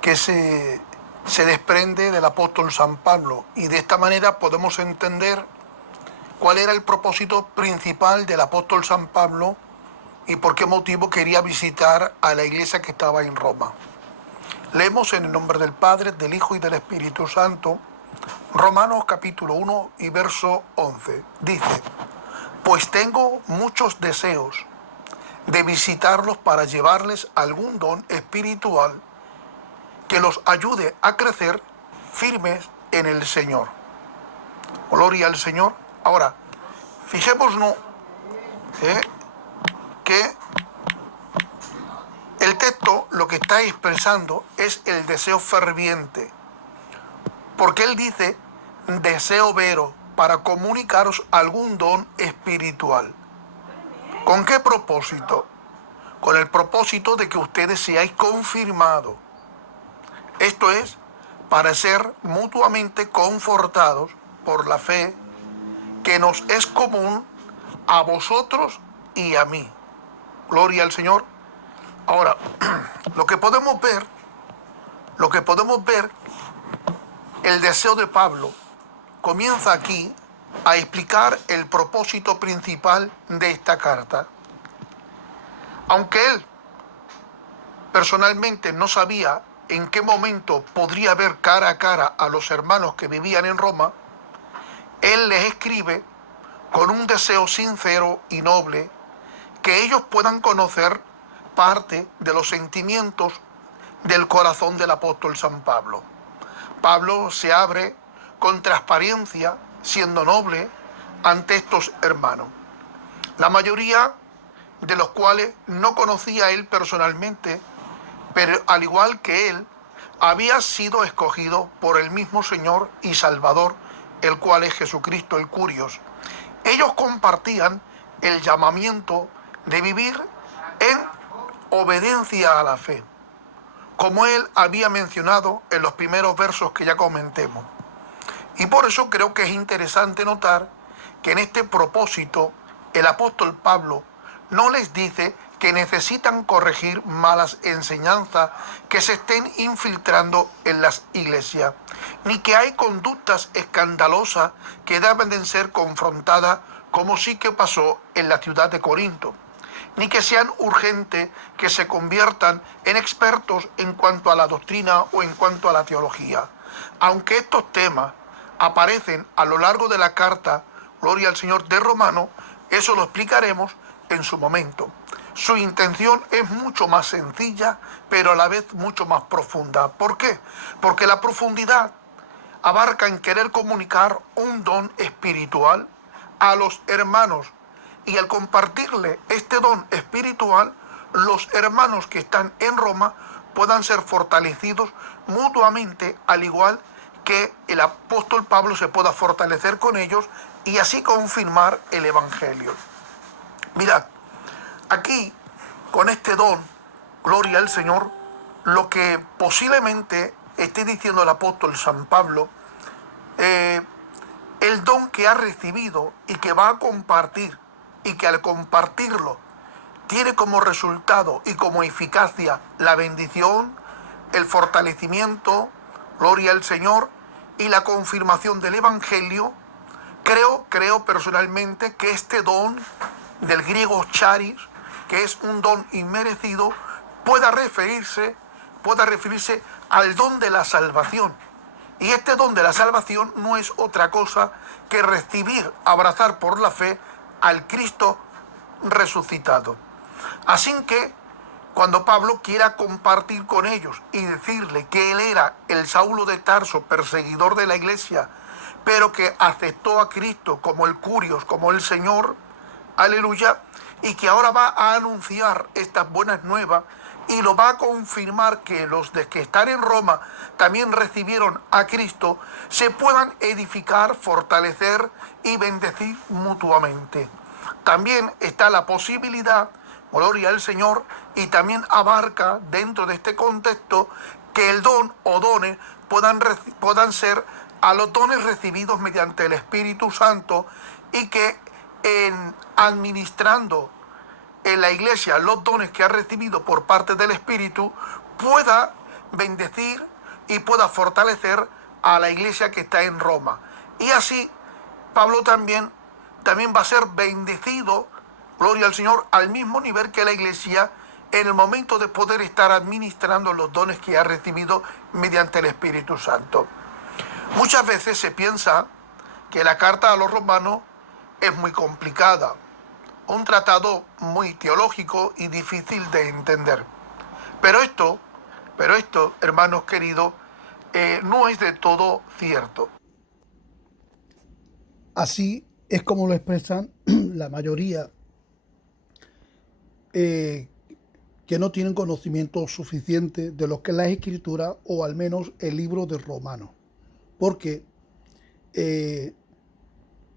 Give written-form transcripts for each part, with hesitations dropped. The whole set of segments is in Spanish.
que se desprende del apóstol San Pablo, y de esta manera podemos entender cuál era el propósito principal del apóstol San Pablo y por qué motivo quería visitar a la iglesia que estaba en Roma. Leemos en el nombre del Padre, del Hijo y del Espíritu Santo, Romanos capítulo 1 y verso 11. Dice: pues tengo muchos deseos de visitarlos para llevarles algún don espiritual que los ayude a crecer firmes en el Señor. Gloria al Señor. Ahora, fijémonos que el texto lo que está expresando es el deseo ferviente, porque él dice: deseo veros para comunicaros algún don espiritual. ¿Con qué propósito? Con el propósito de que ustedes seáis confirmados. Esto es, para ser mutuamente confortados por la fe que nos es común a vosotros y a mí. Gloria al Señor. Ahora, lo que podemos ver, el deseo de Pablo comienza aquí a explicar el propósito principal de esta carta. Aunque él personalmente no sabía en qué momento podría ver cara a cara a los hermanos que vivían en Roma, él les escribe con un deseo sincero y noble que ellos puedan conocer parte de los sentimientos del corazón del apóstol San Pablo. Pablo se abre con transparencia, siendo noble ante estos hermanos, la mayoría de los cuales no conocía a él personalmente, pero al igual que él, había sido escogido por el mismo Señor y Salvador, el cual es Jesucristo el Curios. Ellos compartían el llamamiento de vivir en obediencia a la fe, como él había mencionado en los primeros versos que ya comentemos. Y por eso creo que es interesante notar que en este propósito el apóstol Pablo no les dice que necesitan corregir malas enseñanzas que se estén infiltrando en las iglesias, ni que hay conductas escandalosas que deben de ser confrontadas, como sí que pasó en la ciudad de Corinto, ni que sean urgentes que se conviertan en expertos en cuanto a la doctrina o en cuanto a la teología. Aunque estos temas aparecen a lo largo de la carta, gloria al Señor, de Romanos, eso lo explicaremos en su momento. Su intención es mucho más sencilla, pero a la vez mucho más profunda. ¿Por qué? Porque la profundidad abarca en querer comunicar un don espiritual a los hermanos, y al compartirle este don espiritual, los hermanos que están en Roma puedan ser fortalecidos mutuamente, al igual que el apóstol Pablo se pueda fortalecer con ellos y así confirmar el Evangelio. Mirad, aquí, con este don, gloria al Señor, lo que posiblemente esté diciendo el apóstol San Pablo, el don que ha recibido y que va a compartir, y que al compartirlo tiene como resultado y como eficacia la bendición, el fortalecimiento, gloria al Señor, y la confirmación del Evangelio. Creo personalmente que este don del griego charis, que es un don inmerecido, pueda referirse al don de la salvación. Y este don de la salvación no es otra cosa que recibir, abrazar por la fe al Cristo resucitado. Así que cuando Pablo quiera compartir con ellos y decirle que él era el Saulo de Tarso, perseguidor de la iglesia, pero que aceptó a Cristo como el Curios, como el Señor, aleluya, y que ahora va a anunciar estas buenas nuevas y lo va a confirmar que los de que están en Roma también recibieron a Cristo, se puedan edificar, fortalecer y bendecir mutuamente. También está la posibilidad, gloria al Señor, y también abarca dentro de este contexto que el don o dones puedan ser a los dones recibidos mediante el Espíritu Santo, y que en administrando en la iglesia los dones que ha recibido por parte del Espíritu pueda bendecir y pueda fortalecer a la iglesia que está en Roma. Y así Pablo también va a ser bendecido, gloria al Señor, al mismo nivel que la iglesia en el momento de poder estar administrando los dones que ha recibido mediante el Espíritu Santo. Muchas veces se piensa que la carta a los romanos es muy complicada, un tratado muy teológico y difícil de entender. Pero esto, hermanos queridos, no es de todo cierto. Así es como lo expresan la mayoría que no tienen conocimiento suficiente de lo que es la Escritura o al menos el libro de Romanos. Porque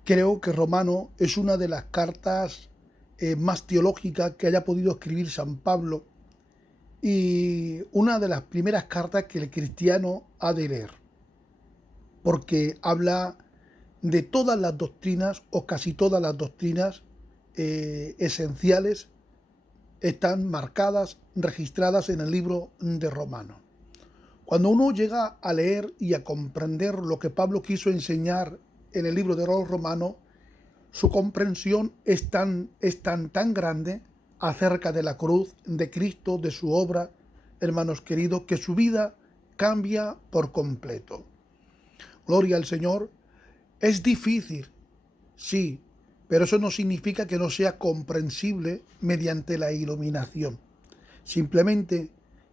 creo que Romano es una de las cartas más teológicas que haya podido escribir San Pablo y una de las primeras cartas que el cristiano ha de leer, porque habla de todas las doctrinas o casi todas las doctrinas esenciales están marcadas, registradas en el libro de Romanos. Cuando uno llega a leer y a comprender lo que Pablo quiso enseñar en el libro de los Romanos, su comprensión es tan grande acerca de la cruz, de Cristo, de su obra, hermanos queridos, que su vida cambia por completo. Gloria al Señor. Es difícil, sí, pero eso no significa que no sea comprensible mediante la iluminación. Simplemente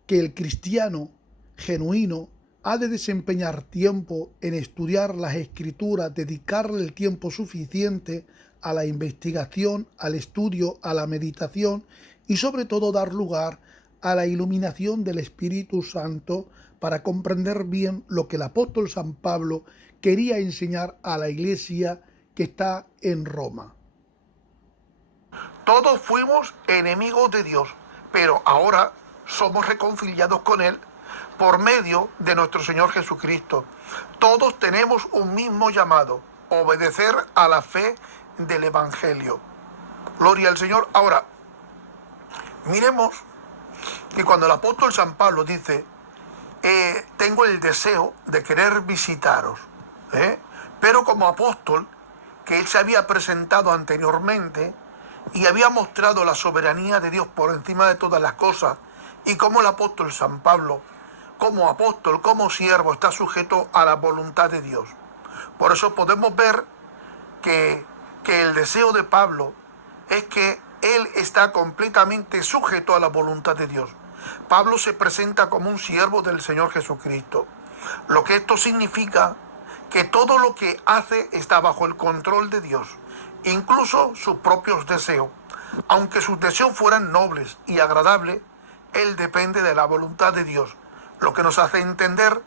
que el cristiano genuino ha de desempeñar tiempo en estudiar las Escrituras, dedicarle el tiempo suficiente a la investigación, al estudio, a la meditación y sobre todo dar lugar a la iluminación del Espíritu Santo para comprender bien lo que el apóstol San Pablo quería enseñar a la iglesia que está en Roma. Todos fuimos enemigos de Dios, pero ahora somos reconciliados con Él por medio de nuestro Señor Jesucristo. Todos tenemos un mismo llamado: obedecer a la fe del Evangelio. Gloria al Señor. Ahora, miremos que cuando el apóstol San Pablo dice, tengo el deseo de querer visitaros, pero como apóstol, que él se había presentado anteriormente y había mostrado la soberanía de Dios por encima de todas las cosas, y como el apóstol San Pablo, como apóstol, como siervo, está sujeto a la voluntad de Dios. Por eso podemos ver que el deseo de Pablo es que él está completamente sujeto a la voluntad de Dios. Pablo se presenta como un siervo del Señor Jesucristo. Lo que esto significa que todo lo que hace está bajo el control de Dios, incluso sus propios deseos. Aunque sus deseos fueran nobles y agradables, él depende de la voluntad de Dios, lo que nos hace entender,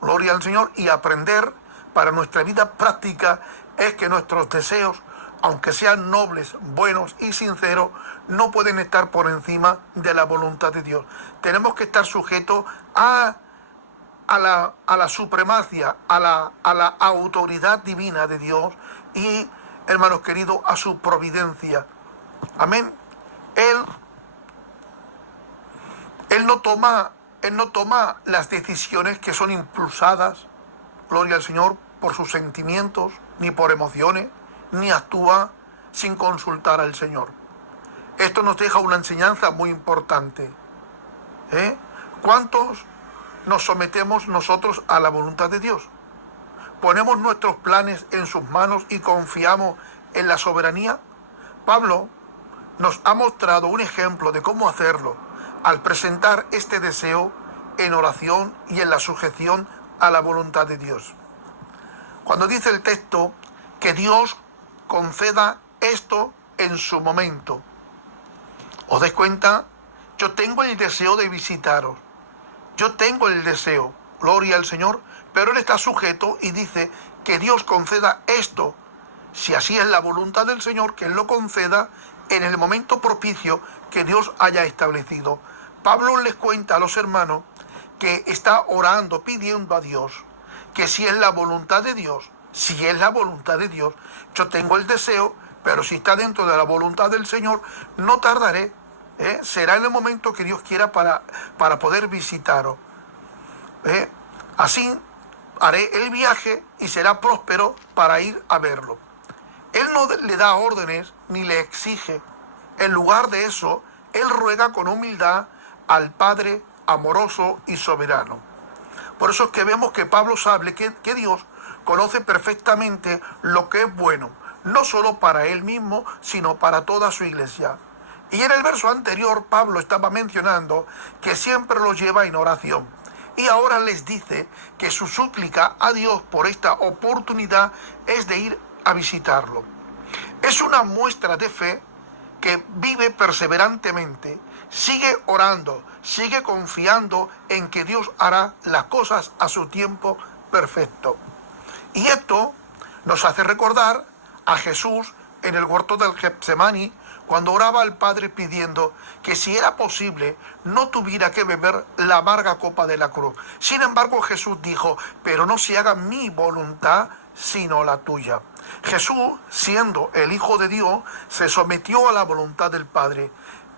gloria al Señor, y aprender para nuestra vida práctica es que nuestros deseos, aunque sean nobles, buenos y sinceros, no pueden estar por encima de la voluntad de Dios. Tenemos que estar sujetos a la supremacia, a la autoridad divina de Dios y, hermanos queridos, a su providencia. Amén. Él no toma las decisiones que son impulsadas, gloria al Señor, por sus sentimientos, ni por emociones, ni actúa sin consultar al Señor. Esto nos deja una enseñanza muy importante. ¿Cuántos nos sometemos nosotros a la voluntad de Dios? ¿Ponemos nuestros planes en sus manos y confiamos en la soberanía? Pablo nos ha mostrado un ejemplo de cómo hacerlo al presentar este deseo en oración y en la sujeción a la voluntad de Dios. Cuando dice el texto que Dios conceda esto en su momento, ¿os dais cuenta? Yo tengo el deseo de visitaros. Yo tengo el deseo, gloria al Señor, pero Él está sujeto y dice que Dios conceda esto, si así es la voluntad del Señor, que Él lo conceda en el momento propicio que Dios haya establecido. Pablo les cuenta a los hermanos que está orando, pidiendo a Dios, que si es la voluntad de Dios, yo tengo el deseo, pero si está dentro de la voluntad del Señor, no tardaré. Será en el momento que Dios quiera para poder visitaros. ¿eh? Así haré el viaje y será próspero para ir a verlo. Él no le da órdenes ni le exige. En lugar de eso, él ruega con humildad al Padre amoroso y soberano. Por eso es que vemos que Pablo sabe que Dios conoce perfectamente lo que es bueno, no solo para él mismo, sino para toda su iglesia. Y en el verso anterior, Pablo estaba mencionando que siempre lo lleva en oración. Y ahora les dice que su súplica a Dios por esta oportunidad es de ir a visitarlo. Es una muestra de fe que vive perseverantemente, sigue orando, sigue confiando en que Dios hará las cosas a su tiempo perfecto. Y esto nos hace recordar a Jesús en el huerto del Getsemaní, cuando oraba al Padre pidiendo que si era posible no tuviera que beber la amarga copa de la cruz. Sin embargo, Jesús dijo, pero no se haga mi voluntad sino la tuya. Jesús, siendo el Hijo de Dios, se sometió a la voluntad del Padre.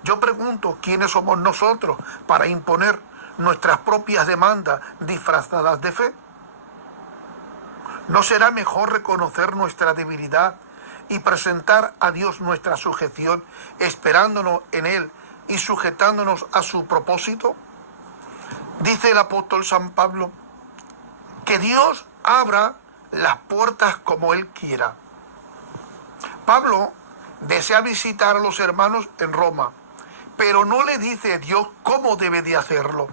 Yo pregunto, ¿quiénes somos nosotros para imponer nuestras propias demandas disfrazadas de fe? ¿No será mejor reconocer nuestra debilidad y presentar a Dios nuestra sujeción, esperándonos en Él y sujetándonos a su propósito? Dice el apóstol San Pablo, que Dios abra las puertas como Él quiera. Pablo desea visitar a los hermanos en Roma, pero no le dice a Dios cómo debe de hacerlo.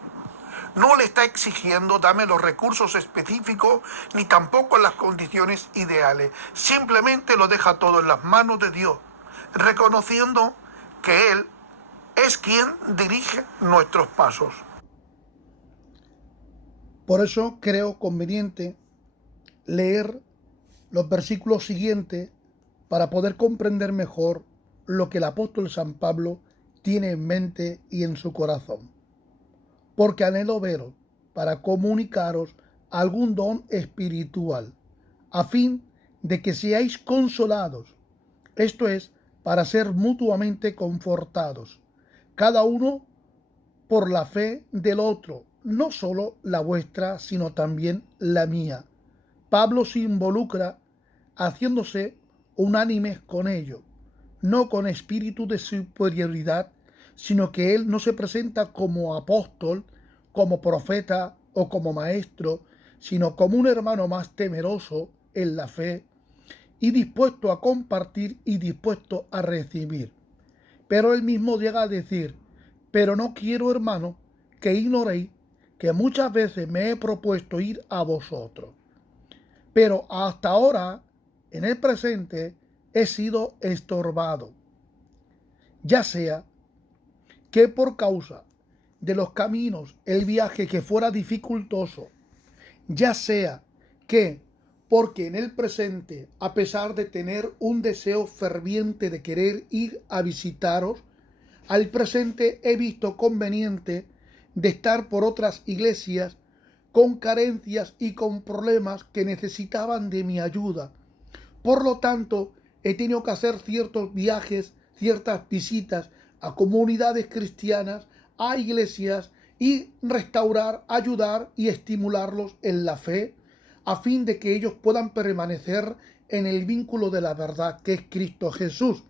No le está exigiendo dame los recursos específicos ni tampoco las condiciones ideales. Simplemente lo deja todo en las manos de Dios, reconociendo que Él es quien dirige nuestros pasos. Por eso creo conveniente leer los versículos siguientes para poder comprender mejor lo que el apóstol San Pablo tiene en mente y en su corazón. Porque anhelo veros para comunicaros algún don espiritual, a fin de que seáis consolados, esto es, para ser mutuamente confortados, cada uno por la fe del otro, no solo la vuestra, sino también la mía. Pablo se involucra haciéndose unánimes con ello, no con espíritu de superioridad, sino que él no se presenta como apóstol, como profeta o como maestro, sino como un hermano más temeroso en la fe y dispuesto a compartir y dispuesto a recibir. Pero él mismo llega a decir, pero no quiero, hermano, que ignoréis que muchas veces me he propuesto ir a vosotros, pero hasta ahora, en el presente, he sido estorbado, ya sea que por causa de los caminos, el viaje que fuera dificultoso, ya sea que porque en el presente, a pesar de tener un deseo ferviente de querer ir a visitaros, al presente he visto conveniente de estar por otras iglesias con carencias y con problemas que necesitaban de mi ayuda. Por lo tanto, he tenido que hacer ciertos viajes, ciertas visitas a comunidades cristianas, a iglesias y restaurar, ayudar y estimularlos en la fe, a fin de que ellos puedan permanecer en el vínculo de la verdad que es Cristo Jesús.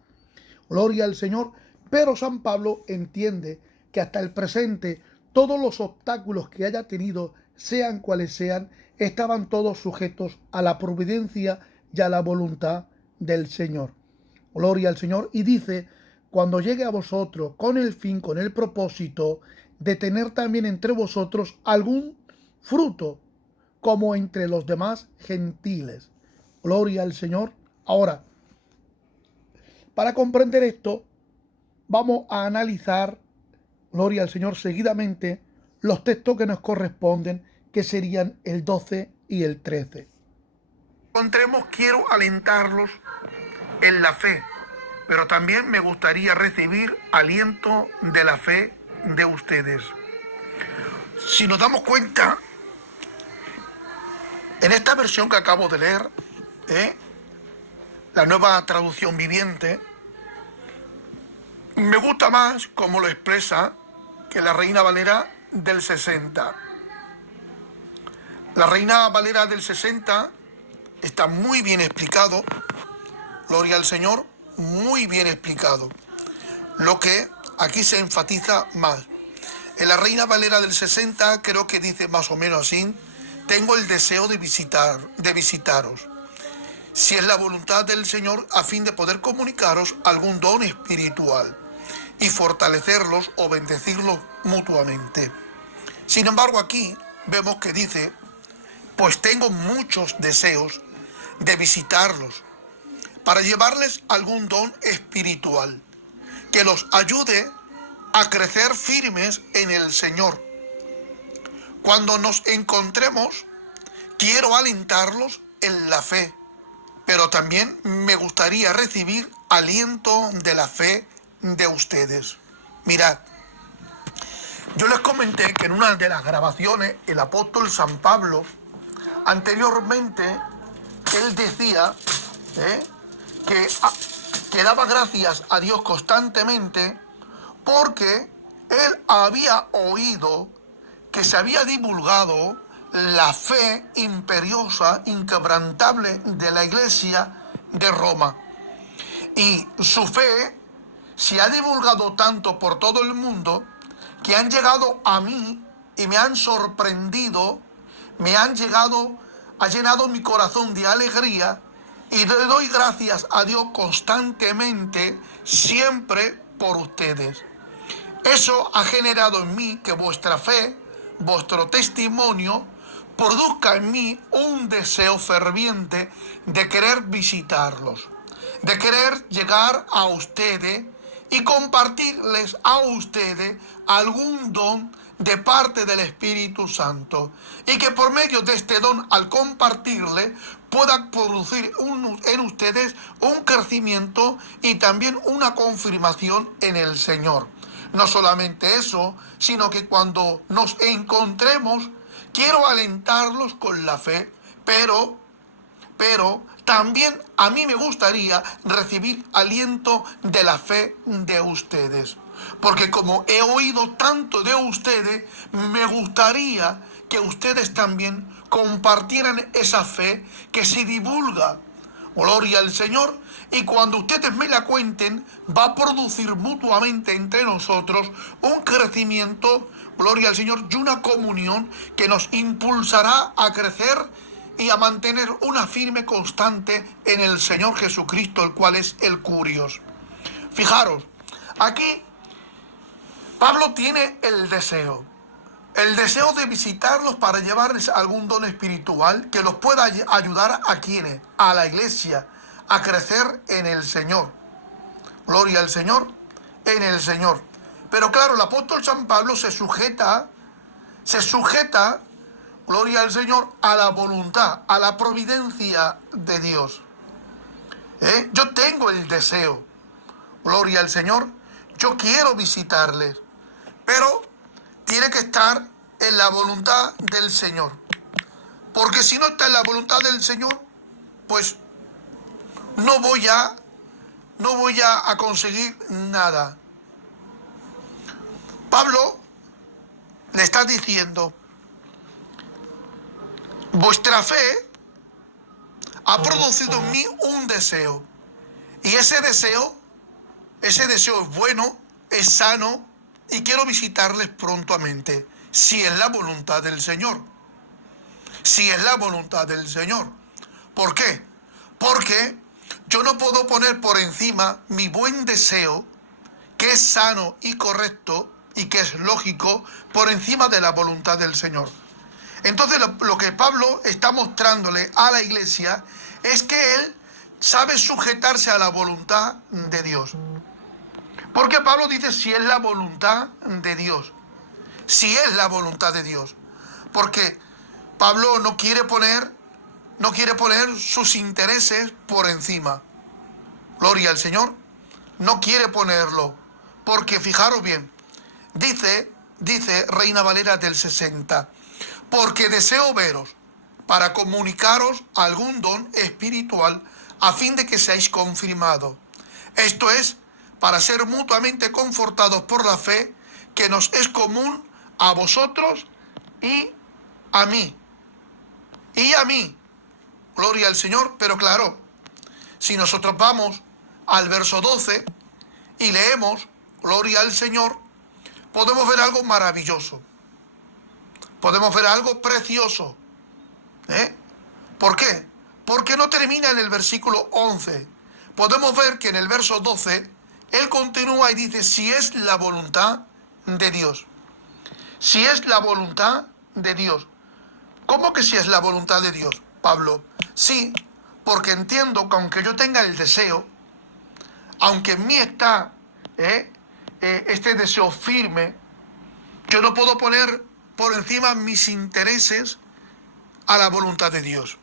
Gloria al Señor. Pero San Pablo entiende que hasta el presente todos los obstáculos que haya tenido, sean cuales sean, estaban todos sujetos a la providencia y a la voluntad del Señor. Gloria al Señor. Y dice, cuando llegue a vosotros con el fin, con el propósito de tener también entre vosotros algún fruto, como entre los demás gentiles. Gloria al Señor. Ahora, para comprender esto, vamos a analizar, gloria al Señor, seguidamente los textos que nos corresponden, que serían el 12 y el 13. Encontremos, quiero alentarlos en la fe, pero también me gustaría recibir aliento de la fe de ustedes. Si nos damos cuenta, en esta versión que acabo de leer, la nueva traducción viviente, me gusta más como lo expresa que la Reina Valera del 60. La Reina Valera del 60 está muy bien explicado, gloria al Señor, muy bien explicado. Lo que aquí se enfatiza más. En la Reina Valera del 60 creo que dice más o menos así: tengo el deseo de visitaros, si es la voluntad del Señor, a fin de poder comunicaros algún don espiritual y fortalecerlos o bendecirlos mutuamente. Sin embargo, aquí vemos que dice: pues tengo muchos deseos de visitarlos para llevarles algún don espiritual que los ayude a crecer firmes en el Señor. Cuando nos encontremos, quiero alentarlos en la fe, pero también me gustaría recibir aliento de la fe de ustedes. Mirad, yo les comenté que en una de las grabaciones el apóstol San Pablo, anteriormente, él decía que daba gracias a Dios constantemente porque él había oído que se había divulgado la fe imperiosa, inquebrantable de la Iglesia de Roma. Y su fe se ha divulgado tanto por todo el mundo que han llegado a mí y me han sorprendido, ha llenado mi corazón de alegría, y le doy gracias a Dios constantemente, siempre por ustedes. Eso ha generado en mí que vuestra fe, vuestro testimonio, produzca en mí un deseo ferviente de querer visitarlos, de querer llegar a ustedes y compartirles a ustedes algún don de parte del Espíritu Santo, y que por medio de este don, al compartirle, pueda producir en ustedes un crecimiento y también una confirmación en el Señor. No solamente eso, sino que cuando nos encontremos, quiero alentarlos con la fe, pero también a mí me gustaría recibir aliento de la fe de ustedes. Porque como he oído tanto de ustedes, me gustaría que ustedes también compartieran esa fe que se divulga. Gloria al Señor. Y cuando ustedes me la cuenten, va a producir mutuamente entre nosotros un crecimiento, gloria al Señor, y una comunión que nos impulsará a crecer y a mantener una firme constante en el Señor Jesucristo, el cual es el Curios. Fijaros, aquí Pablo tiene el deseo de visitarlos para llevarles algún don espiritual que los pueda ayudar a quienes, a la iglesia, a crecer en el Señor. Gloria al Señor, en el Señor. Pero claro, el apóstol San Pablo se sujeta, gloria al Señor, a la voluntad, a la providencia de Dios. Yo tengo el deseo, gloria al Señor, yo quiero visitarles, pero tiene que estar en la voluntad del Señor. Porque si no está en la voluntad del Señor, pues no voy a conseguir nada. Pablo le está diciendo: vuestra fe ha producido en mí un deseo. Y ese deseo es bueno, es sano, y quiero visitarles prontamente, si es la voluntad del Señor. Si es la voluntad del Señor. ¿Por qué? Porque yo no puedo poner por encima mi buen deseo, que es sano y correcto y que es lógico, por encima de la voluntad del Señor. Entonces lo que Pablo está mostrándole a la iglesia es que él sabe sujetarse a la voluntad de Dios. Porque Pablo dice: si es la voluntad de Dios. Si es la voluntad de Dios. Porque Pablo no quiere poner sus intereses por encima. Gloria al Señor. No quiere ponerlo. Porque fijaros bien, dice Reina Valera del 60, porque deseo veros para comunicaros algún don espiritual a fin de que seáis confirmados. Esto es, para ser mutuamente confortados por la fe que nos es común a vosotros y a mí. y a mí. Gloria al Señor. Pero claro, si nosotros vamos al verso 12 y leemos, gloria al Señor, podemos ver algo maravilloso. Podemos ver algo precioso. ¿Por qué? Porque no termina en el versículo 11. Podemos ver que en el verso 12, él continúa y dice, si es la voluntad de Dios. Si es la voluntad de Dios. ¿Cómo que si es la voluntad de Dios, Pablo? Sí, porque entiendo que aunque yo tenga el deseo, aunque en mí está este deseo firme, yo no puedo poner por encima mis intereses a la voluntad de Dios.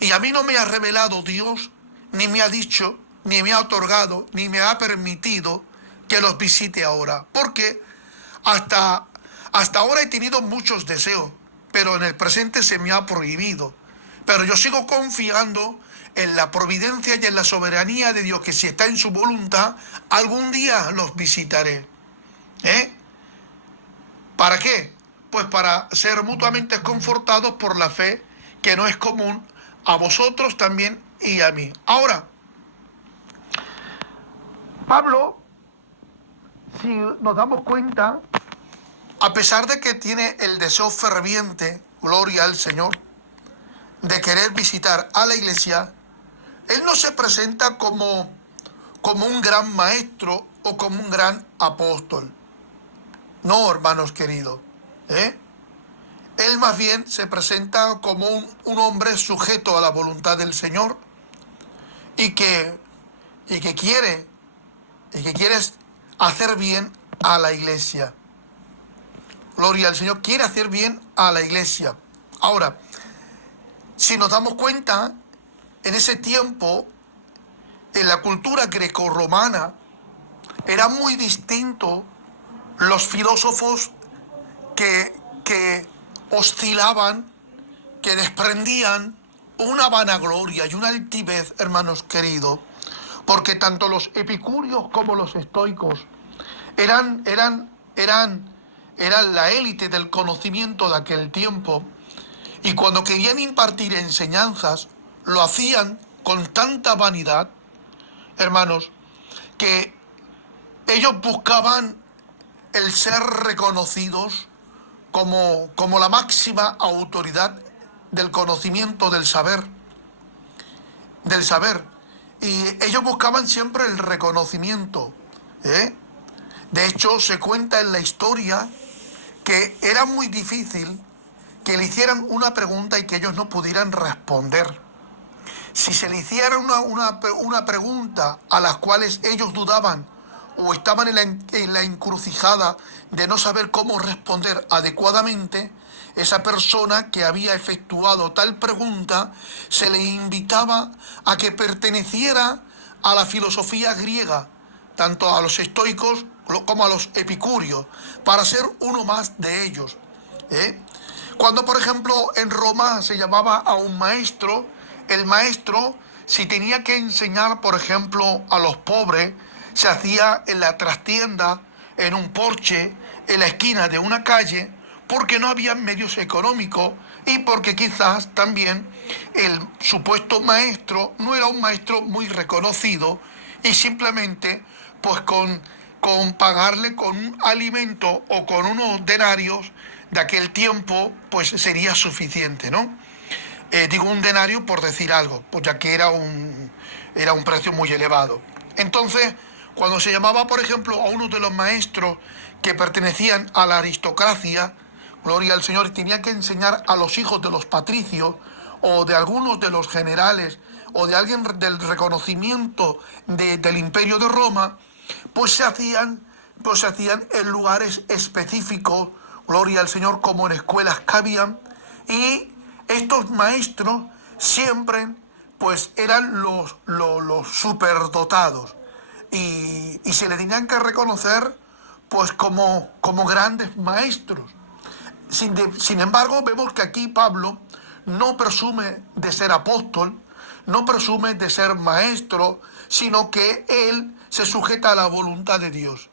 Y a mí no me ha revelado Dios, ni me ha dicho, ni me ha otorgado, ni me ha permitido que los visite ahora. Porque hasta ahora he tenido muchos deseos, pero en el presente se me ha prohibido. Pero yo sigo confiando en la providencia y en la soberanía de Dios, que si está en su voluntad, algún día los visitaré. ¿Para qué? Pues para ser mutuamente confortados por la fe que no es común a vosotros también y a mí. Ahora, Pablo, si nos damos cuenta, a pesar de que tiene el deseo ferviente, gloria al Señor, de querer visitar a la iglesia, él no se presenta como un gran maestro o como un gran apóstol. No, hermanos queridos. Él más bien se presenta como un hombre sujeto a la voluntad del Señor y que quiere hacer bien a la iglesia. Gloria al Señor, quiere hacer bien a la iglesia. Ahora, si nos damos cuenta, en ese tiempo, en la cultura grecorromana, era muy distinto los filósofos que oscilaban, que desprendían una vanagloria y una altivez, hermanos queridos, porque tanto los epicúreos como los estoicos eran la élite del conocimiento de aquel tiempo, y cuando querían impartir enseñanzas, lo hacían con tanta vanidad, hermanos, que ellos buscaban el ser reconocidos como la máxima autoridad del conocimiento, del saber. Y ellos buscaban siempre el reconocimiento. De hecho, se cuenta en la historia que era muy difícil que le hicieran una pregunta y que ellos no pudieran responder. Si se le hiciera una pregunta a las cuales ellos dudaban o estaban en la encrucijada de no saber cómo responder adecuadamente, esa persona que había efectuado tal pregunta se le invitaba a que perteneciera a la filosofía griega, tanto a los estoicos como a los epicúreos, para ser uno más de ellos. Cuando, por ejemplo, en Roma se llamaba a un maestro, el maestro, si tenía que enseñar, por ejemplo, a los pobres, se hacía en la trastienda, en un porche, en la esquina de una calle, porque no había medios económicos y porque quizás también el supuesto maestro no era un maestro muy reconocido y simplemente pues con pagarle con un alimento o con unos denarios de aquel tiempo pues sería suficiente, ¿no? Digo un denario por decir algo, pues ya que era un precio muy elevado. Entonces, cuando se llamaba, por ejemplo, a uno de los maestros que pertenecían a la aristocracia, gloria al Señor, y tenían que enseñar a los hijos de los patricios o de algunos de los generales o de alguien del reconocimiento del Imperio de Roma, pues se hacían en lugares específicos, gloria al Señor, como en escuelas que habían, y estos maestros siempre pues eran los superdotados y se le tenían que reconocer pues como grandes maestros. Sin embargo, vemos que aquí Pablo no presume de ser apóstol, no presume de ser maestro, sino que él se sujeta a la voluntad de Dios.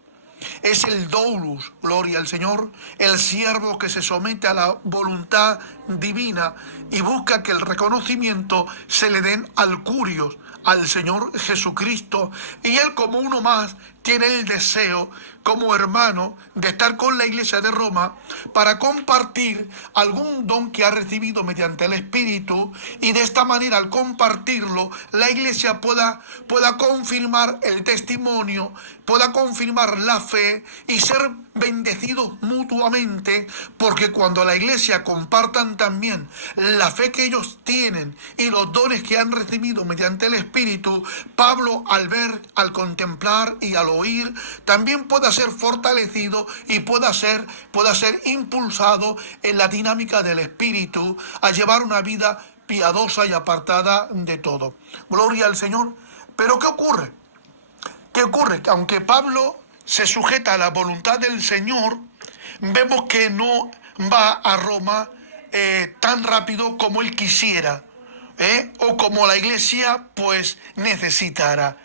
Es el doulos, gloria al Señor, el siervo que se somete a la voluntad divina y busca que el reconocimiento se le den al curios, al Señor Jesucristo. Y él, como uno más, tiene el deseo como hermano de estar con la iglesia de Roma para compartir algún don que ha recibido mediante el Espíritu, y de esta manera, al compartirlo, la iglesia pueda confirmar el testimonio, pueda confirmar la fe y ser bendecidos mutuamente, porque cuando la iglesia compartan también la fe que ellos tienen y los dones que han recibido mediante el Espíritu, Pablo, al ver, al contemplar y al oír, también pueda ser fortalecido y pueda ser impulsado en la dinámica del Espíritu a llevar una vida piadosa y apartada de todo. Gloria al Señor. Pero ¿qué ocurre? ¿Qué ocurre? Que aunque Pablo se sujeta a la voluntad del Señor, vemos que no va a Roma tan rápido como él quisiera, o como la iglesia pues necesitara.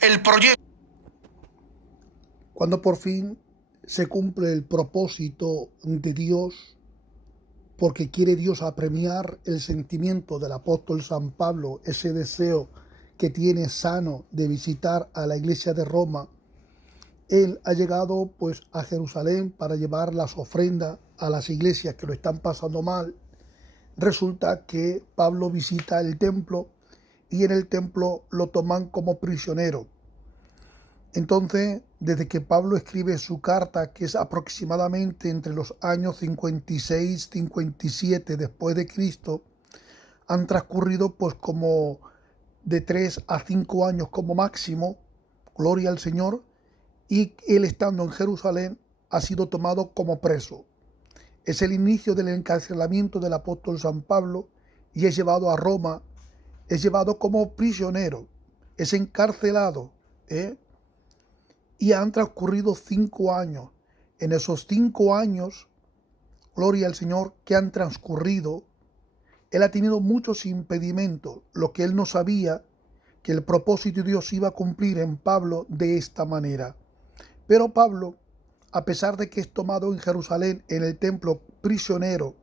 El proyecto. Cuando por fin se cumple el propósito de Dios, porque quiere Dios apremiar el sentimiento del apóstol San Pablo, ese deseo que tiene sano de visitar a la iglesia de Roma, él ha llegado pues a Jerusalén para llevar las ofrendas a las iglesias que lo están pasando mal. Resulta que Pablo visita el templo y en el templo lo toman como prisionero. Entonces, desde que Pablo escribe su carta, que es aproximadamente entre los años 56-57 después de Cristo, han transcurrido pues como de 3 a 5 años como máximo, gloria al Señor, y él, estando en Jerusalén, ha sido tomado como preso. Es el inicio del encarcelamiento del apóstol San Pablo y es llevado a Roma, es llevado como prisionero, es encarcelado, y han transcurrido 5 años. En esos 5 años, gloria al Señor, que han transcurrido, él ha tenido muchos impedimentos, lo que él no sabía, que el propósito de Dios iba a cumplir en Pablo de esta manera. Pero Pablo, a pesar de que es tomado en Jerusalén, en el templo, prisionero,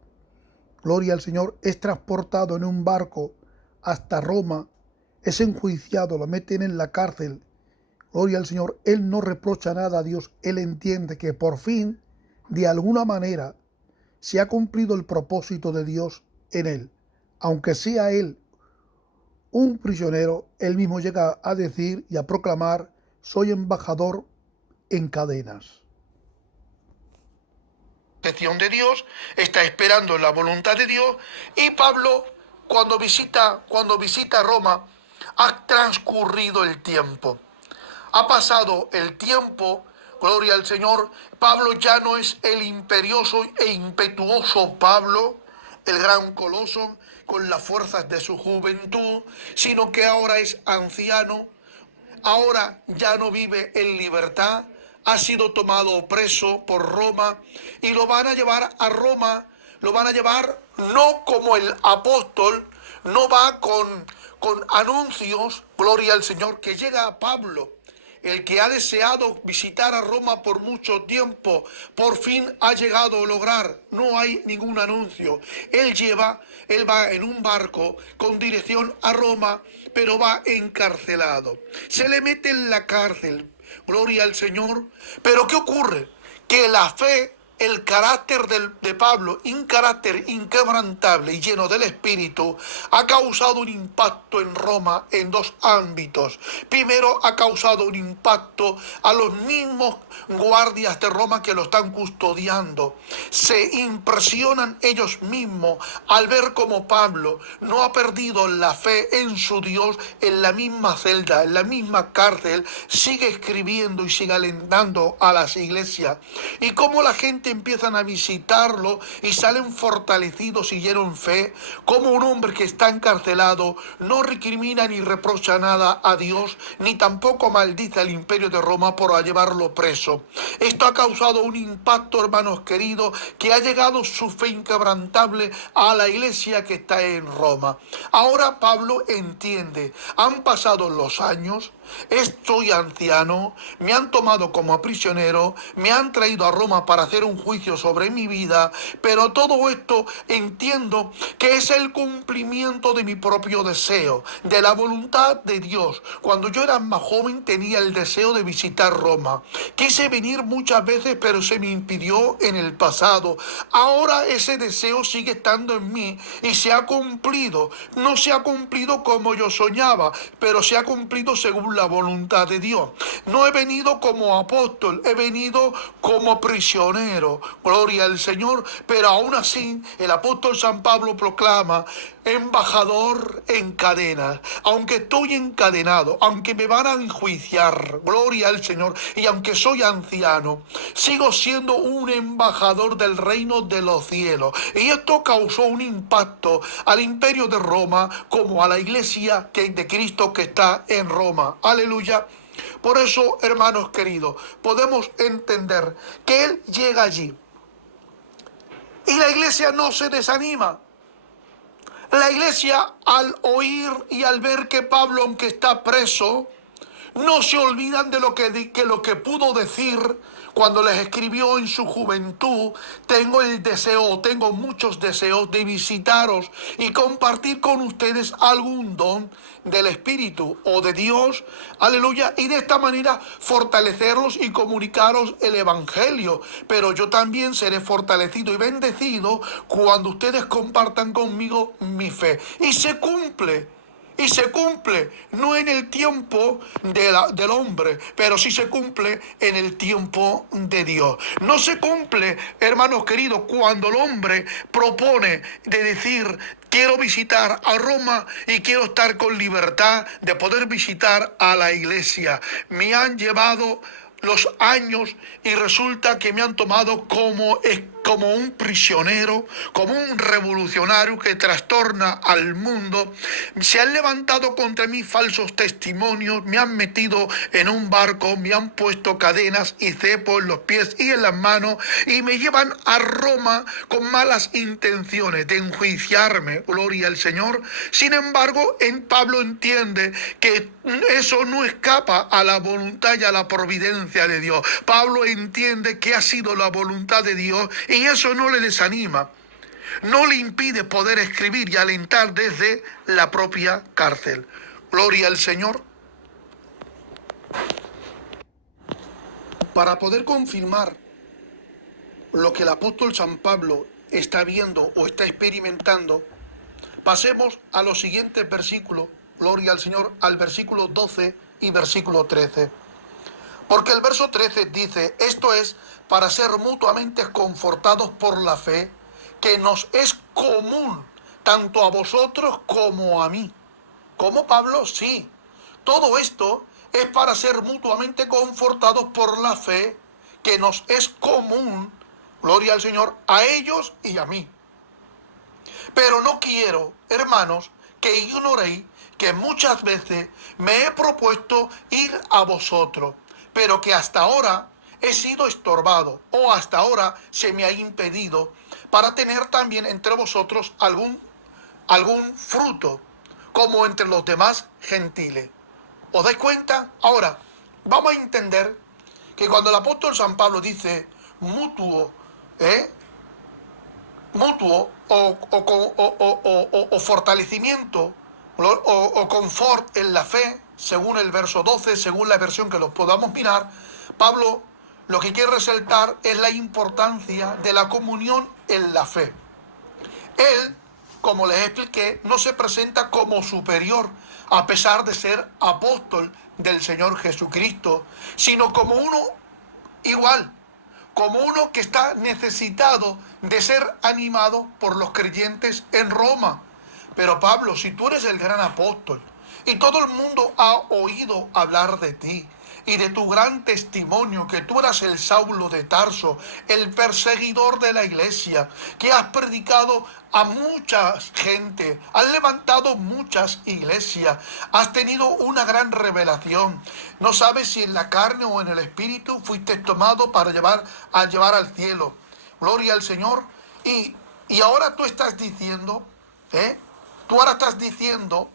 gloria al Señor, es transportado en un barco hasta Roma, es enjuiciado, lo meten en la cárcel. Gloria al Señor, él no reprocha nada a Dios, él entiende que por fin, de alguna manera, se ha cumplido el propósito de Dios en él. Aunque sea él un prisionero, él mismo llega a decir y a proclamar: soy embajador en cadenas. De Dios, está esperando la voluntad de Dios, y Pablo, cuando visita Roma, ha transcurrido el tiempo. Ha pasado el tiempo, gloria al Señor. Pablo ya no es el imperioso e impetuoso Pablo, el gran coloso, con las fuerzas de su juventud, sino que ahora es anciano, ahora ya no vive en libertad, ha sido tomado preso por Roma y lo van a llevar a Roma, lo van a llevar no como el apóstol, no va con anuncios, gloria al Señor, que llega a Pablo, el que ha deseado visitar a Roma por mucho tiempo, por fin ha llegado a lograr. No hay ningún anuncio. Él va en un barco con dirección a Roma, pero va encarcelado. Se le mete en la cárcel, gloria al Señor. Pero ¿qué ocurre? Que la fe, el carácter de Pablo, un carácter inquebrantable y lleno del Espíritu, ha causado un impacto en Roma en 2 ámbitos. Primero, ha causado un impacto a los mismos guardias de Roma que lo están custodiando. Se impresionan ellos mismos al ver cómo Pablo no ha perdido la fe en su Dios. En la misma celda, en la misma cárcel, sigue escribiendo y sigue alentando a las iglesias. Y cómo la gente realmente empiezan a visitarlo y salen fortalecidos y llenos de fe, como un hombre que está encarcelado no recrimina ni reprocha nada a Dios, ni tampoco maldice al imperio de Roma por llevarlo preso. Esto ha causado un impacto, hermanos queridos, que ha llegado su fe inquebrantable a la iglesia que está en Roma. Ahora Pablo entiende, han pasado los años, estoy anciano, me han tomado como prisionero, me han traído a Roma para hacer un juicio sobre mi vida, pero todo esto entiendo que es el cumplimiento de mi propio deseo, de la voluntad de Dios. Cuando yo era más joven tenía el deseo de visitar Roma. Quise venir muchas veces, pero se me impidió en el pasado. Ahora ese deseo sigue estando en mí y se ha cumplido. No se ha cumplido como yo soñaba, pero se ha cumplido según la voluntad de Dios. No he venido como apóstol, he venido como prisionero. Gloria al Señor. Pero aún así, el apóstol San Pablo proclama: embajador en cadenas. Aunque estoy encadenado, aunque me van a enjuiciar, gloria al Señor, y aunque soy anciano, sigo siendo un embajador del reino de los cielos. Y esto causó un impacto al imperio de Roma como a la iglesia de Cristo que está en Roma. Aleluya. Por eso, hermanos queridos, podemos entender que Él llega allí y la iglesia no se desanima. La iglesia, al oír y al ver que Pablo, aunque está preso, no se olvidan de lo que pudo decir cuando les escribió en su juventud: tengo el deseo, tengo muchos deseos de visitaros y compartir con ustedes algún don del Espíritu o de Dios, aleluya, y de esta manera fortalecerlos y comunicaros el Evangelio. Pero yo también seré fortalecido y bendecido cuando ustedes compartan conmigo mi fe. Y se cumple. Y se cumple, no en el tiempo del hombre, pero sí se cumple en el tiempo de Dios. No se cumple, hermanos queridos, cuando el hombre propone de decir: quiero visitar a Roma y quiero estar con libertad de poder visitar a la iglesia. Me han llevado los años y resulta que me han tomado como un prisionero, como un revolucionario que trastorna al mundo. Se han levantado contra mí falsos testimonios, me han metido en un barco, me han puesto cadenas y cepos en los pies y en las manos y me llevan a Roma con malas intenciones de enjuiciarme, gloria al Señor. Sin embargo, Pablo entiende que eso no escapa a la voluntad y a la providencia de Dios. Pablo entiende que ha sido la voluntad de Dios y eso no le desanima, no le impide poder escribir y alentar desde la propia cárcel. Gloria al Señor. Para poder confirmar lo que el apóstol San Pablo está viendo o está experimentando, pasemos a los siguientes versículos, gloria al Señor, al versículo 12 y versículo 13. Porque el verso 13 dice: esto es para ser mutuamente confortados por la fe, que nos es común, tanto a vosotros como a mí. ¿Cómo, Pablo? Sí. Todo esto es para ser mutuamente confortados por la fe, que nos es común, gloria al Señor, a ellos y a mí. Pero no quiero, hermanos, que ignoréis que muchas veces me he propuesto ir a vosotros, pero que hasta ahora he sido estorbado o hasta ahora se me ha impedido, para tener también entre vosotros algún fruto, como entre los demás gentiles. ¿Os dais cuenta? Ahora, vamos a entender que cuando el apóstol San Pablo dice mutuo o fortalecimiento o confort en la fe, según el verso 12, según la versión que lo podamos mirar, Pablo lo que quiere resaltar es la importancia de la comunión en la fe. Él, como les expliqué, no se presenta como superior, a pesar de ser apóstol del Señor Jesucristo, sino como uno igual, como uno que está necesitado de ser animado por los creyentes en Roma. Pero Pablo, si tú eres el gran apóstol y todo el mundo ha oído hablar de ti, y de tu gran testimonio, que tú eras el Saulo de Tarso, el perseguidor de la iglesia, que has predicado a mucha gente, has levantado muchas iglesias, has tenido una gran revelación. No sabes si en la carne o en el espíritu fuiste tomado para llevar al cielo. Gloria al Señor. Y ahora tú estás diciendo, tú ahora estás diciendo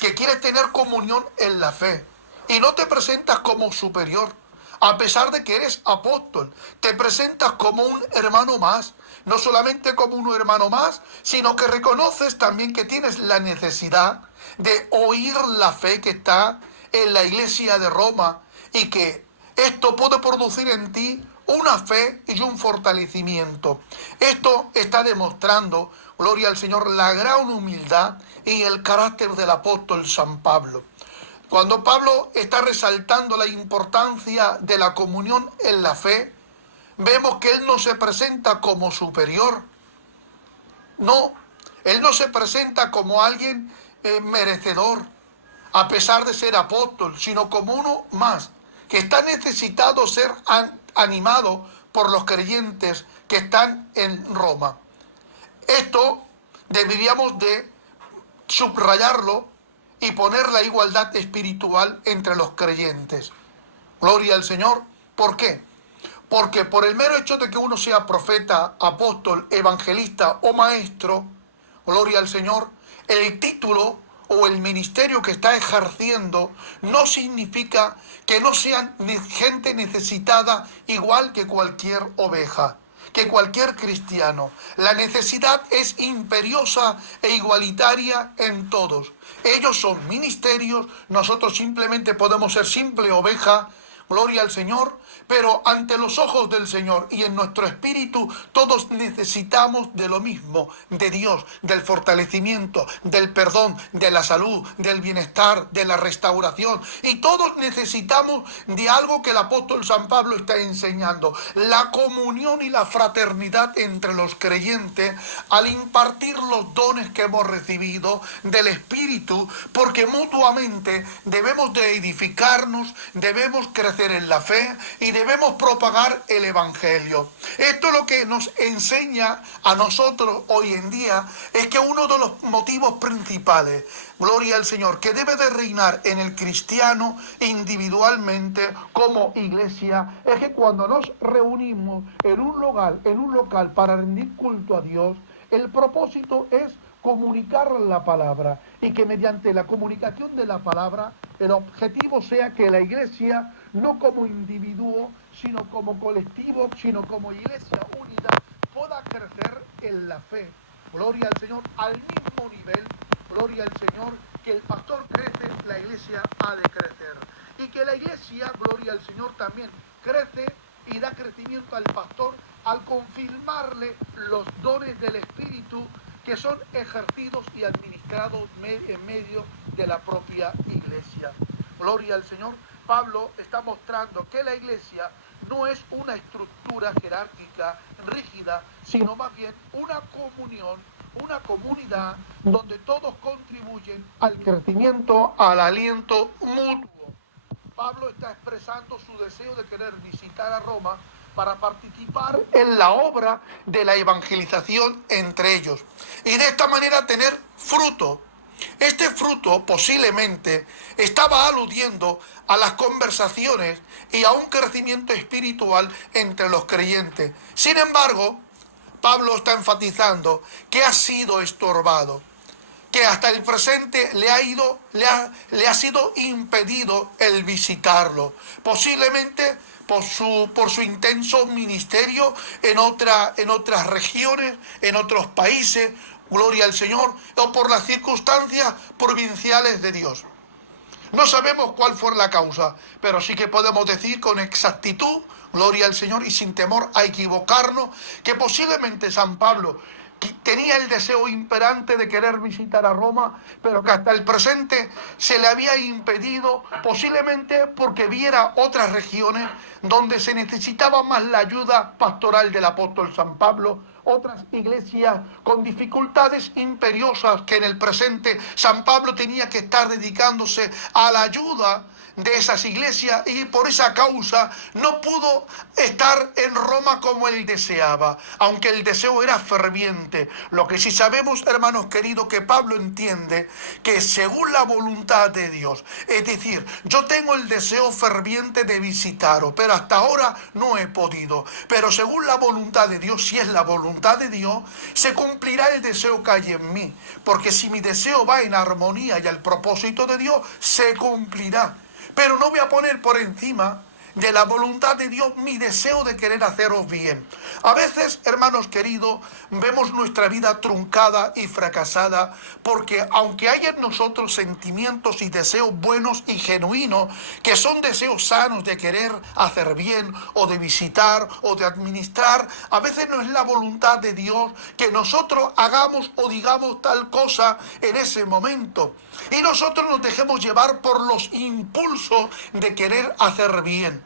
que quieres tener comunión en la fe y no te presentas como superior, a pesar de que eres apóstol. Te presentas como un hermano más, no solamente como un hermano más, sino que reconoces también que tienes la necesidad de oír la fe que está en la iglesia de Roma y que esto puede producir en ti una fe y un fortalecimiento. Esto está demostrando, gloria al Señor, la gran humildad y el carácter del apóstol San Pablo. Cuando Pablo está resaltando la importancia de la comunión en la fe, vemos que él no se presenta como superior. No, él no se presenta como alguien merecedor, a pesar de ser apóstol, sino como uno más, que está necesitado ser animado por los creyentes que están en Roma. Esto deberíamos de subrayarlo y poner la igualdad espiritual entre los creyentes. Gloria al Señor. ¿Por qué? Porque por el mero hecho de que uno sea profeta, apóstol, evangelista o maestro, gloria al Señor, el título o el ministerio que está ejerciendo no significa que no sean gente necesitada igual que cualquier oveja, que cualquier cristiano. La necesidad es imperiosa e igualitaria en todos. Ellos son ministerios, nosotros simplemente podemos ser simple oveja, gloria al Señor, pero ante los ojos del Señor y en nuestro espíritu todos necesitamos de lo mismo, de Dios, del fortalecimiento, del perdón, de la salud, del bienestar, de la restauración. Y todos necesitamos de algo que el apóstol San Pablo está enseñando, la comunión y la fraternidad entre los creyentes al impartir los dones que hemos recibido del Espíritu, porque mutuamente debemos de edificarnos, debemos crecer en la fe y debemos propagar el Evangelio. Esto lo que nos enseña a nosotros hoy en día es que uno de los motivos principales, gloria al Señor, que debe de reinar en el cristiano individualmente como iglesia, es que cuando nos reunimos en un local para rendir culto a Dios, el propósito es comunicar la palabra y que mediante la comunicación de la palabra el objetivo sea que la iglesia, no como individuo, sino como colectivo, sino como iglesia unida, pueda crecer en la fe. Gloria al Señor, al mismo nivel, gloria al Señor, que el pastor crece, la iglesia ha de crecer. Y que la iglesia, gloria al Señor, también crece y da crecimiento al pastor al confirmarle los dones del Espíritu que son ejercidos y administrados en medio de la propia iglesia. Gloria al Señor. Pablo está mostrando que la iglesia no es una estructura jerárquica rígida, sino más bien una comunión, una comunidad donde todos contribuyen al crecimiento, al aliento mutuo. Pablo está expresando su deseo de querer visitar a Roma para participar en la obra de la evangelización entre ellos y de esta manera tener fruto. Este fruto posiblemente estaba aludiendo a las conversaciones y a un crecimiento espiritual entre los creyentes. Sin embargo, Pablo está enfatizando que ha sido estorbado, que hasta el presente le ha sido impedido el visitarlo, posiblemente por su intenso ministerio en otras regiones, en otros países, gloria al Señor, o por las circunstancias provinciales de Dios. No sabemos cuál fue la causa, pero sí que podemos decir con exactitud, gloria al Señor y sin temor a equivocarnos, que posiblemente San Pablo tenía el deseo imperante de querer visitar a Roma, pero que hasta el presente se le había impedido, posiblemente porque viera otras regiones donde se necesitaba más la ayuda pastoral del apóstol San Pablo, otras iglesias con dificultades imperiosas que en el presente San Pablo tenía que estar dedicándose a la ayuda de esas iglesias, y por esa causa no pudo estar en Roma como él deseaba, aunque el deseo era ferviente. Lo que sí sabemos, hermanos queridos, que Pablo entiende que según la voluntad de Dios, es decir, yo tengo el deseo ferviente de visitaros, pero hasta ahora no he podido, pero según la voluntad de Dios, si es la voluntad de Dios, se cumplirá el deseo que hay en mí, porque si mi deseo va en armonía y al propósito de Dios, se cumplirá. Pero no voy a poner por encima de la voluntad de Dios mi deseo de querer haceros bien. A veces, hermanos queridos, vemos nuestra vida truncada y fracasada porque aunque hay en nosotros sentimientos y deseos buenos y genuinos, que son deseos sanos de querer hacer bien o de visitar o de administrar, a veces no es la voluntad de Dios que nosotros hagamos o digamos tal cosa en ese momento. Y nosotros nos dejemos llevar por los impulsos de querer hacer bien.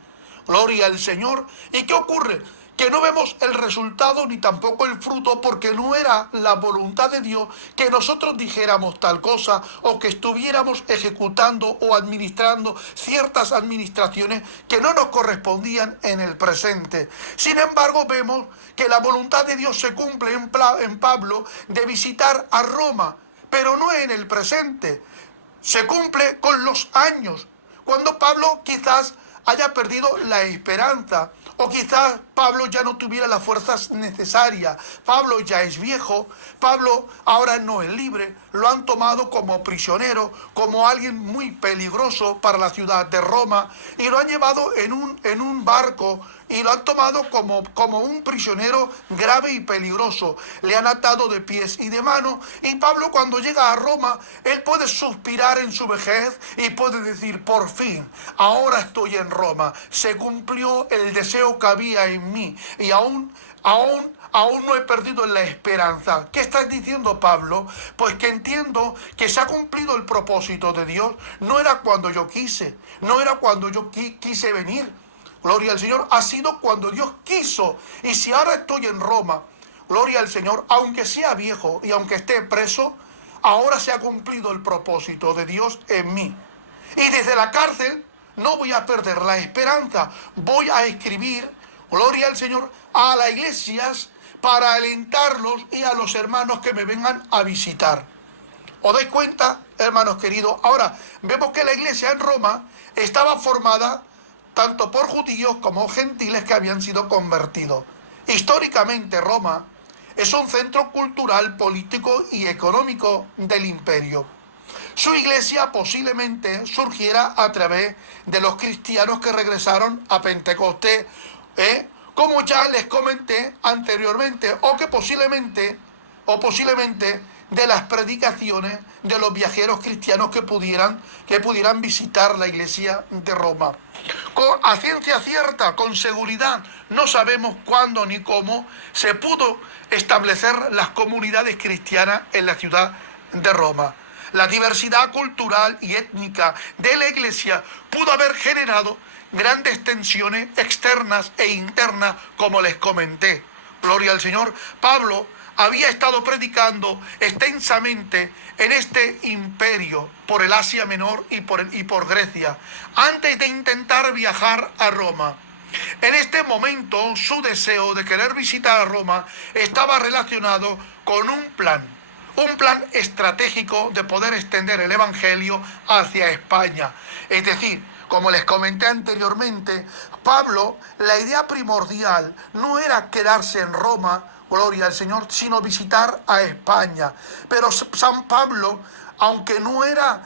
Gloria al Señor. ¿Y qué ocurre? Que no vemos el resultado ni tampoco el fruto, porque no era la voluntad de Dios que nosotros dijéramos tal cosa o que estuviéramos ejecutando o administrando ciertas administraciones que no nos correspondían en el presente. Sin embargo, vemos que la voluntad de Dios se cumple en Pablo de visitar a Roma, pero no en el presente. Se cumple con los años, cuando Pablo quizás haya perdido la esperanza, o quizás Pablo ya no tuviera las fuerzas necesarias. Pablo ya es viejo, Pablo ahora no es libre, lo han tomado como prisionero, como alguien muy peligroso para la ciudad de Roma, y lo han llevado en un barco, y lo han tomado como un prisionero grave y peligroso. Le han atado de pies y de manos, y Pablo, cuando llega a Roma, él puede suspirar en su vejez y puede decir: por fin, ahora estoy en Roma, se cumplió el deseo que había en mí, y aún no he perdido la esperanza. ¿Qué estás diciendo, Pablo? Pues que entiendo que se ha cumplido el propósito de Dios. No era cuando yo quise, no era cuando yo quise venir. Gloria al Señor, ha sido cuando Dios quiso. Y si ahora estoy en Roma, gloria al Señor, aunque sea viejo y aunque esté preso, ahora se ha cumplido el propósito de Dios en mí. Y desde la cárcel no voy a perder la esperanza. Voy a escribir, gloria al Señor, a las iglesias para alentarlos y a los hermanos que me vengan a visitar. ¿Os dais cuenta, hermanos queridos? Ahora, vemos que la iglesia en Roma estaba formada tanto por judíos como gentiles que habían sido convertidos. Históricamente, Roma es un centro cultural, político y económico del imperio. Su iglesia posiblemente surgiera a través de los cristianos que regresaron a Pentecostés, como ya les comenté anteriormente, o posiblemente de las predicaciones de los viajeros cristianos que pudieran visitar la iglesia de Roma. A ciencia cierta, con seguridad, no sabemos cuándo ni cómo se pudo establecer las comunidades cristianas en la ciudad de Roma. La diversidad cultural y étnica de la iglesia pudo haber generado grandes tensiones externas e internas, como les comenté. Gloria al Señor. Pablo había estado predicando extensamente en este imperio por el Asia Menor y por Grecia, antes de intentar viajar a Roma. En este momento, su deseo de querer visitar a Roma estaba relacionado con un plan estratégico de poder extender el Evangelio hacia España. Es decir, como les comenté anteriormente, Pablo, la idea primordial no era quedarse en Roma, gloria al Señor, sino visitar a España. Pero San Pablo, aunque no era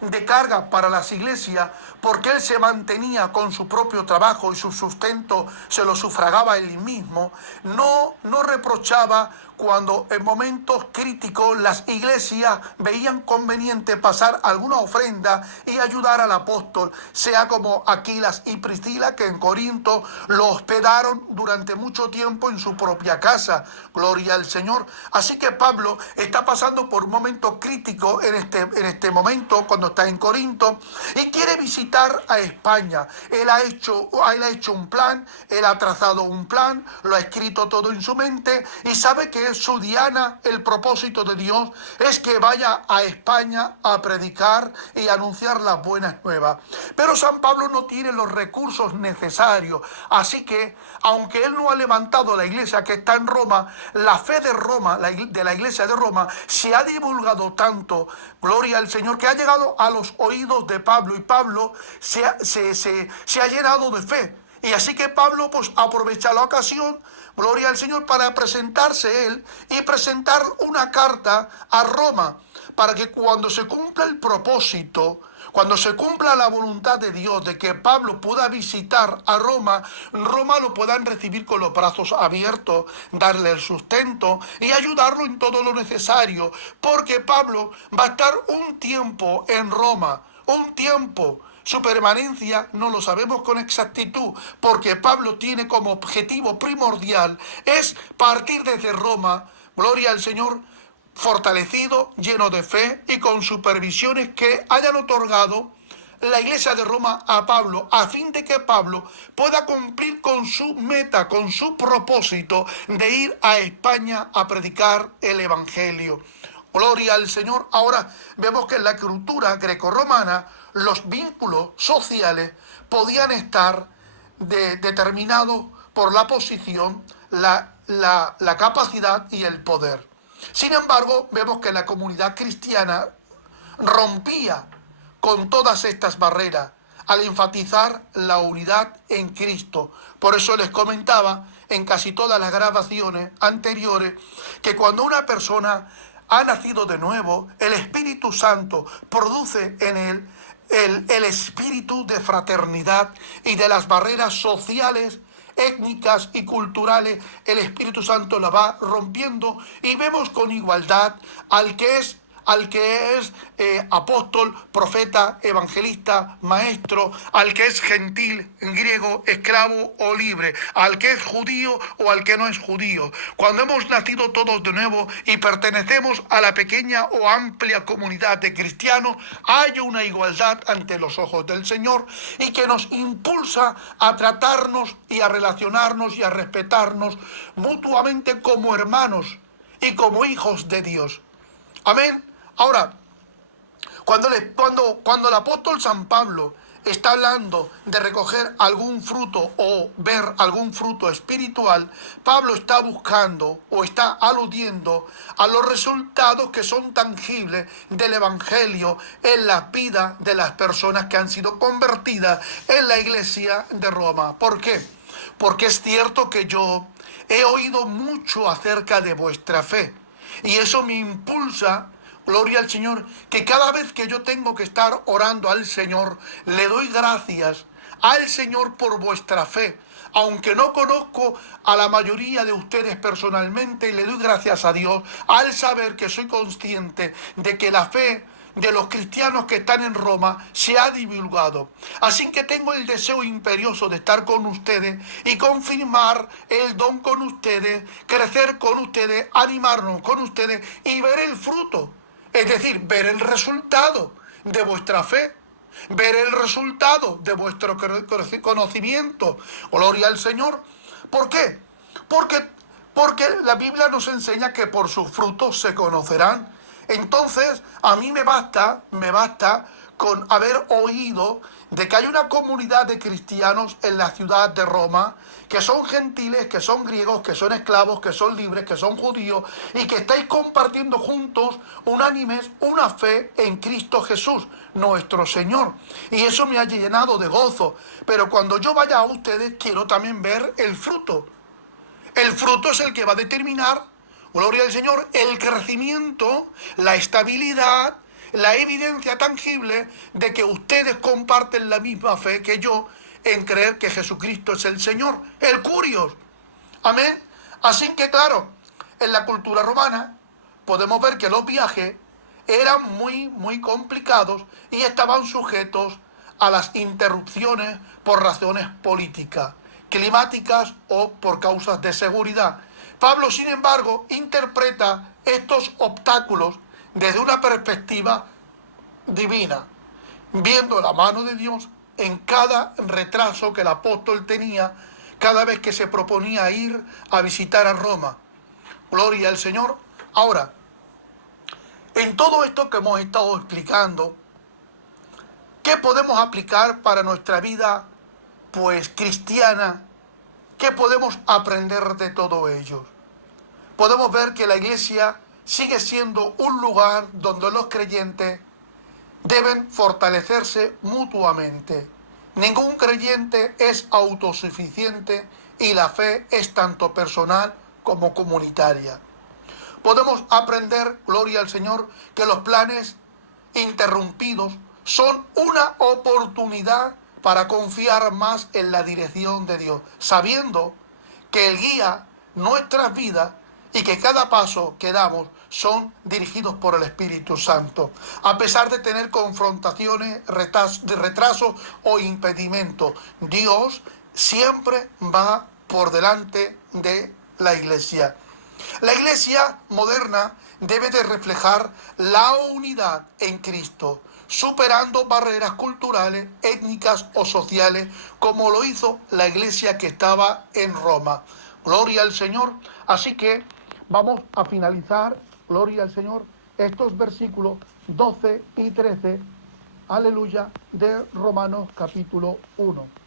de carga para las iglesias, porque él se mantenía con su propio trabajo y su sustento se lo sufragaba él mismo, no reprochaba cuando en momentos críticos las iglesias veían conveniente pasar alguna ofrenda y ayudar al apóstol, sea como Aquilas y Priscila, que en Corinto lo hospedaron durante mucho tiempo en su propia casa. Gloria al Señor. Así que Pablo está pasando por un momento crítico en este momento, cuando está en Corinto, y quiere visitar a España. Él ha hecho un plan, él ha trazado un plan, lo ha escrito todo en su mente, y sabe que es su diana, el propósito de Dios es que vaya a España a predicar y anunciar las buenas nuevas. Pero San Pablo no tiene los recursos necesarios, así que, aunque él no ha levantado la iglesia que está en Roma, la fe de Roma, de la iglesia de Roma, se ha divulgado tanto, gloria al Señor, que ha llegado a los oídos de Pablo, y Pablo se ha llenado de fe. Y así que Pablo pues aprovecha la ocasión, gloria al Señor, para presentarse él y presentar una carta a Roma, para que cuando se cumpla el propósito, cuando se cumpla la voluntad de Dios de que Pablo pueda visitar a Roma, Roma lo puedan recibir con los brazos abiertos, darle el sustento y ayudarlo en todo lo necesario, porque Pablo va a estar un tiempo en Roma, un tiempo. Su permanencia no lo sabemos con exactitud, porque Pablo tiene como objetivo primordial es partir desde Roma, gloria al Señor, fortalecido, lleno de fe y con supervisiones que hayan otorgado la iglesia de Roma a Pablo, a fin de que Pablo pueda cumplir con su meta, con su propósito de ir a España a predicar el Evangelio. Gloria al Señor. Ahora vemos que en la cultura grecorromana los vínculos sociales podían estar determinados por la posición, la capacidad y el poder. Sin embargo, vemos que la comunidad cristiana rompía con todas estas barreras al enfatizar la unidad en Cristo. Por eso les comentaba en casi todas las grabaciones anteriores que cuando una persona ha nacido de nuevo, el Espíritu Santo produce en él el espíritu de fraternidad y de las barreras sociales, étnicas y culturales. El Espíritu Santo la va rompiendo y vemos con igualdad al que es apóstol, profeta, evangelista, maestro, al que es gentil, griego, esclavo o libre, al que es judío o al que no es judío. Cuando hemos nacido todos de nuevo y pertenecemos a la pequeña o amplia comunidad de cristianos, hay una igualdad ante los ojos del Señor y que nos impulsa a tratarnos y a relacionarnos y a respetarnos mutuamente como hermanos y como hijos de Dios. Amén. Ahora, cuando el apóstol San Pablo está hablando de recoger algún fruto o ver algún fruto espiritual, Pablo está buscando o está aludiendo a los resultados que son tangibles del Evangelio en la vida de las personas que han sido convertidas en la iglesia de Roma. ¿Por qué? Porque es cierto que yo he oído mucho acerca de vuestra fe y eso me impulsa, gloria al Señor, que cada vez que yo tengo que estar orando al Señor, le doy gracias al Señor por vuestra fe. Aunque no conozco a la mayoría de ustedes personalmente, le doy gracias a Dios al saber que soy consciente de que la fe de los cristianos que están en Roma se ha divulgado. Así que tengo el deseo imperioso de estar con ustedes y confirmar el don con ustedes, crecer con ustedes, animarnos con ustedes y ver el fruto. Es decir, ver el resultado de vuestra fe, ver el resultado de vuestro conocimiento. Gloria al Señor. ¿Por qué? Porque la Biblia nos enseña que por sus frutos se conocerán. Entonces, a mí me basta con haber oído de que hay una comunidad de cristianos en la ciudad de Roma, que son gentiles, que son griegos, que son esclavos, que son libres, que son judíos, y que estáis compartiendo juntos, unánimes, una fe en Cristo Jesús, nuestro Señor. Y eso me ha llenado de gozo. Pero cuando yo vaya a ustedes, quiero también ver el fruto. El fruto es el que va a determinar, gloria al Señor, el crecimiento, la estabilidad, la evidencia tangible de que ustedes comparten la misma fe que yo en creer que Jesucristo es el Señor, el Curios. Amén. Así que claro, en la cultura romana, podemos ver que los viajes eran muy complicados y estaban sujetos a las interrupciones por razones políticas, climáticas o por causas de seguridad. Pablo, sin embargo, interpreta estos obstáculos desde una perspectiva divina, viendo la mano de Dios en cada retraso que el apóstol tenía cada vez que se proponía ir a visitar a Roma. Gloria al Señor. Ahora, en todo esto que hemos estado explicando, ¿qué podemos aplicar para nuestra vida, pues, cristiana? ¿Qué podemos aprender de todo ello? Podemos ver que la iglesia sigue siendo un lugar donde los creyentes deben fortalecerse mutuamente. Ningún creyente es autosuficiente y la fe es tanto personal como comunitaria. Podemos aprender, gloria al Señor, que los planes interrumpidos son una oportunidad para confiar más en la dirección de Dios, sabiendo que Él guía nuestras vidas y que cada paso que damos son dirigidos por el Espíritu Santo. A pesar de tener confrontaciones, retrasos o impedimentos, Dios siempre va por delante de la iglesia. La iglesia moderna debe de reflejar la unidad en Cristo, superando barreras culturales, étnicas o sociales, como lo hizo la iglesia que estaba en Roma. Gloria al Señor. Así que vamos a finalizar, gloria al Señor, estos versículos 12 y 13, aleluya, de Romanos capítulo 1.